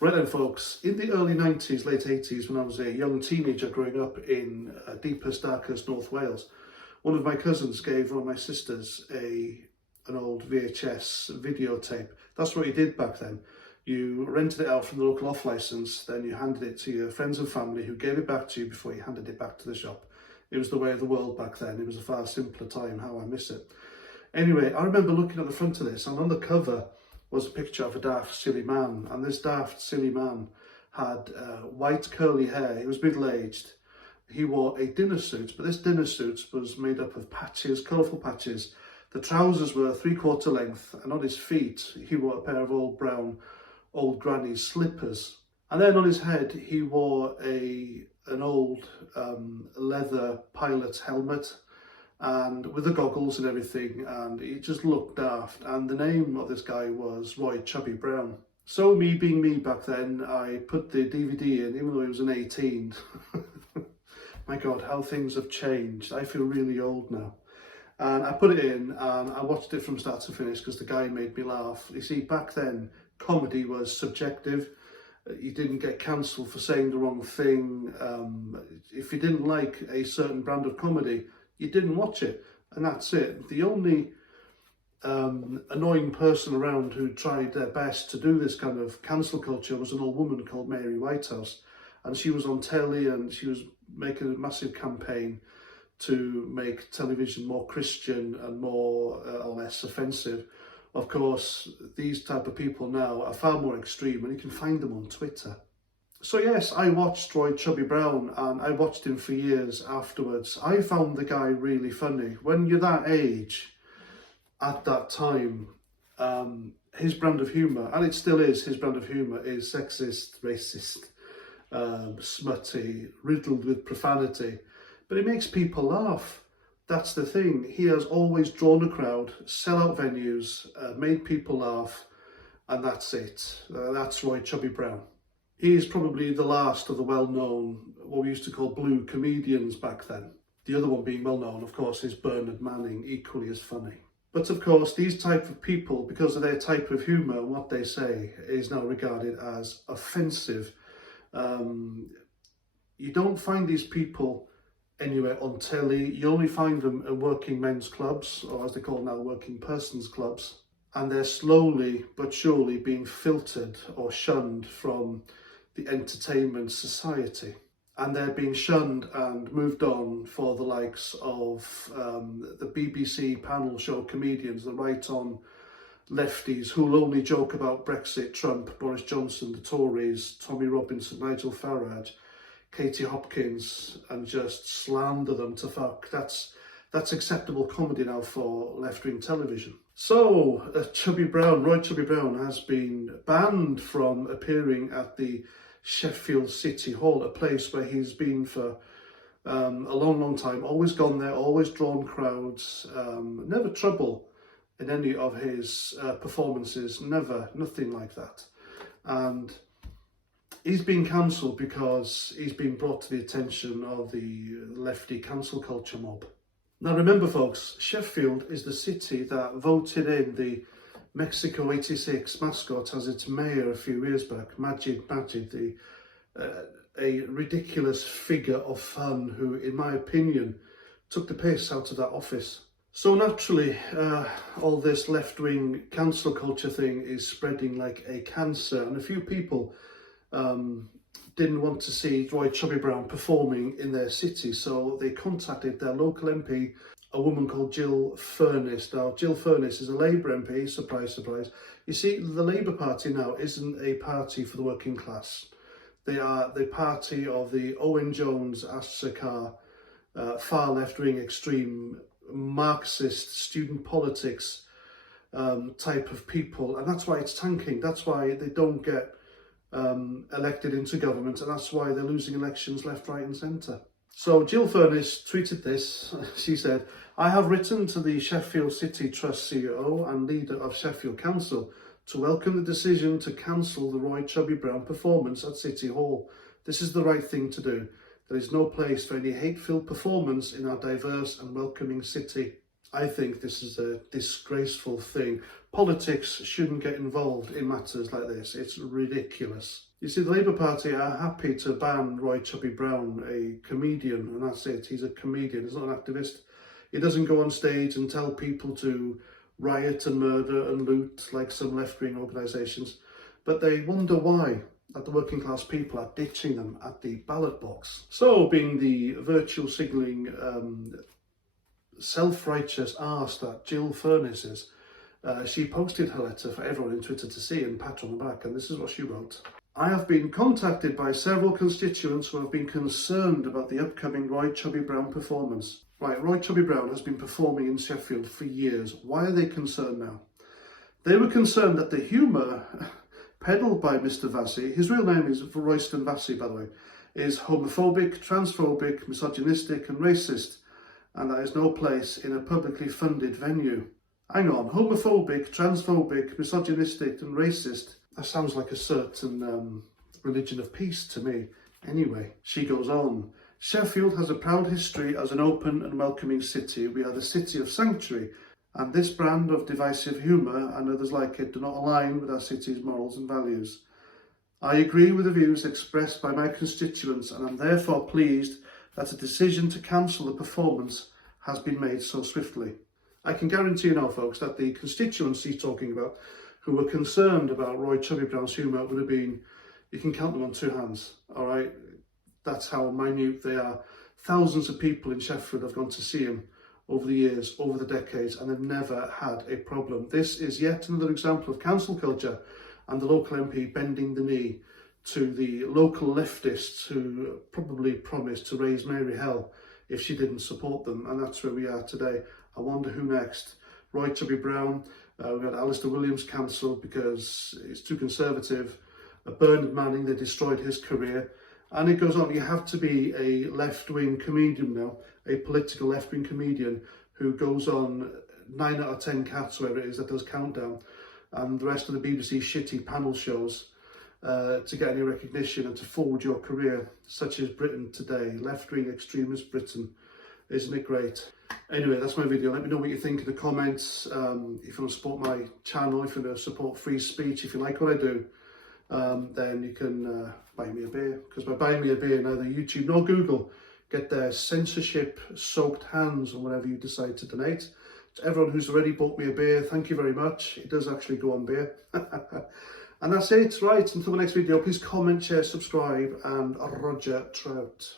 Right then folks, in the early 90s, late 80s, when I was a young teenager growing up in deepest, darkest North Wales, one of my cousins gave one of my sisters an old VHS videotape. That's what you did back then. You rented it out from the local off licence, then you handed it to your friends and family who gave it back to you before you handed it back to the shop. It was the way of the world back then. It was a far simpler time. How I miss it. Anyway, I remember looking at the front of this, and on the cover was a picture of a daft, silly man. And this daft, silly man had white curly hair. He was middle-aged. He wore a dinner suit, but this dinner suit was made up of patches, colourful patches. The trousers were 3/4 length, and on his feet he wore a pair of old brown, old granny's slippers. And then on his head he wore an old leather pilot's helmet, and with the goggles and everything, and he just looked daft. And the name of this guy was Roy Chubby Brown. So me being me back then, I put the DVD in, even though it was an 18. My God, how things have changed. I feel really old now. And I put it in and I watched it from start to finish because the guy made me laugh. You see, back then, comedy was subjective. You didn't get cancelled for saying the wrong thing. If you didn't like a certain brand of comedy, you didn't watch it, and that's it. The only annoying person around who tried their best to do this kind of cancel culture was an old woman called Whitehouse, and she was on telly and she was making a massive campaign to make television more Christian and more or less offensive. Of course, these type of people now are far more extreme, and you can find them on Twitter. So yes, I watched Roy Chubby Brown, and I watched him for years afterwards. I found the guy really funny. When you're that age, at that time, his brand of humour, and it still is, his brand of humour is sexist, racist, smutty, riddled with profanity, but it makes people laugh. That's the thing. He has always drawn a crowd, sell out venues, made people laugh, and that's it. That's Roy Chubby Brown. He is probably the last of the well-known, what we used to call blue comedians back then. The other one being well-known, of course, is Bernard Manning, equally as funny. But of course, these type of people, because of their type of humour and what they say, is now regarded as offensive. You don't find these people anywhere on telly. You only find them at working men's clubs, or as they call now, working persons clubs. And they're slowly but surely being filtered or shunned from the entertainment society, and they're being shunned and moved on for the likes of the BBC panel show comedians, the right-on lefties who'll only joke about Brexit, Trump, Boris Johnson, the Tories, Tommy Robinson, Nigel Farage, Katie Hopkins, and just slander them to fuck. That's acceptable comedy now for left-wing television. So, Roy Chubby Brown has been banned from appearing at the Sheffield City Hall, a place where he's been for a long, long time. Always gone there, always drawn crowds, never trouble in any of his performances, nothing like that. And he's been cancelled because he's been brought to the attention of the lefty cancel culture mob. Now remember folks, Sheffield is the city that voted in the Mexico 86 mascot as its mayor a few years back, Majid, a ridiculous figure of fun who, in my opinion, took the piss out of that office. So naturally, all this left-wing cancel culture thing is spreading like a cancer, and a few people didn't want to see Roy Chubby Brown performing in their city, so they contacted their local MP, a woman called Jill Furness. Now, Jill Furness is a Labour MP, surprise, surprise. You see, the Labour Party now isn't a party for the working class. They are the party of the Owen Jones, Asher Carr, far left-wing, extreme, Marxist, student politics type of people, and that's why it's tanking. That's why they don't get elected into government, and that's why they're losing elections left, right and centre. So Jill Furness tweeted this. She said, "I have written to the Sheffield City Trust CEO and leader of Sheffield Council to welcome the decision to cancel the Roy Chubby Brown performance at City Hall. This is the right thing to do. There is no place for any hate-filled performance in our diverse and welcoming city." I think this is a disgraceful thing. Politics shouldn't get involved in matters like this. It's ridiculous. You see, the Labour Party are happy to ban Roy Chubby Brown, a comedian, and that's it. He's a comedian, he's not an activist. He doesn't go on stage and tell people to riot and murder and loot like some left-wing organisations. But they wonder why that the working class people are ditching them at the ballot box. So, being the virtual signalling, self-righteous arse that Jill Furness is, she posted her letter for everyone on Twitter to see and pat on the back, and this is what she wrote. I have been contacted by several constituents who have been concerned about the upcoming Roy Chubby Brown performance. Right, Roy Chubby Brown has been performing in Sheffield for years. Why are they concerned now? They were concerned that the humour peddled by Mr. Vassy, his real name is Royston Vassy, by the way, is homophobic, transphobic, misogynistic and racist, and that is no place in a publicly funded venue. Hang on, homophobic, transphobic, misogynistic and racist. That sounds like a certain religion of peace to me. Anyway, she goes on. Sheffield has a proud history as an open and welcoming city. We are the city of sanctuary, and this brand of divisive humour and others like it do not align with our city's morals and values. I agree with the views expressed by my constituents, and am therefore pleased that a decision to cancel the performance has been made so swiftly. I can guarantee you now, folks, that the constituents he's talking about who were concerned about Roy Chubby Brown's humour would have been, you can count them on two hands, all right? That's how minute they are. Thousands of people in Sheffield have gone to see him over the years, over the decades, and they've never had a problem. This is yet another example of cancel culture and the local MP bending the knee to the local leftists who probably promised to raise Mary hell if she didn't support them, and that's where we are today. I wonder who next. Roy Chubby Brown, we had Alistair Williams cancelled because he's too conservative. Bernard Manning, they destroyed his career. And it goes on, you have to be a left-wing comedian now, a political left-wing comedian who goes on 9 out of 10 Cats, wherever it is, that does Countdown, and the rest of the BBC shitty panel shows to get any recognition and to forward your career, such as Britain today, left-wing extremist Britain. Isn't it great? Anyway, that's my video. Let me know what you think in the comments. If you want to support my channel, if you want to support free speech, if you like what I do, then you can buy me a beer, because by buying me a beer, neither YouTube nor Google get their censorship-soaked hands on whatever you decide to donate. To everyone who's already bought me a beer, thank you very much. It does actually go on beer. And that's it, right? Until the next video, please comment, share, subscribe, and Roger Trout.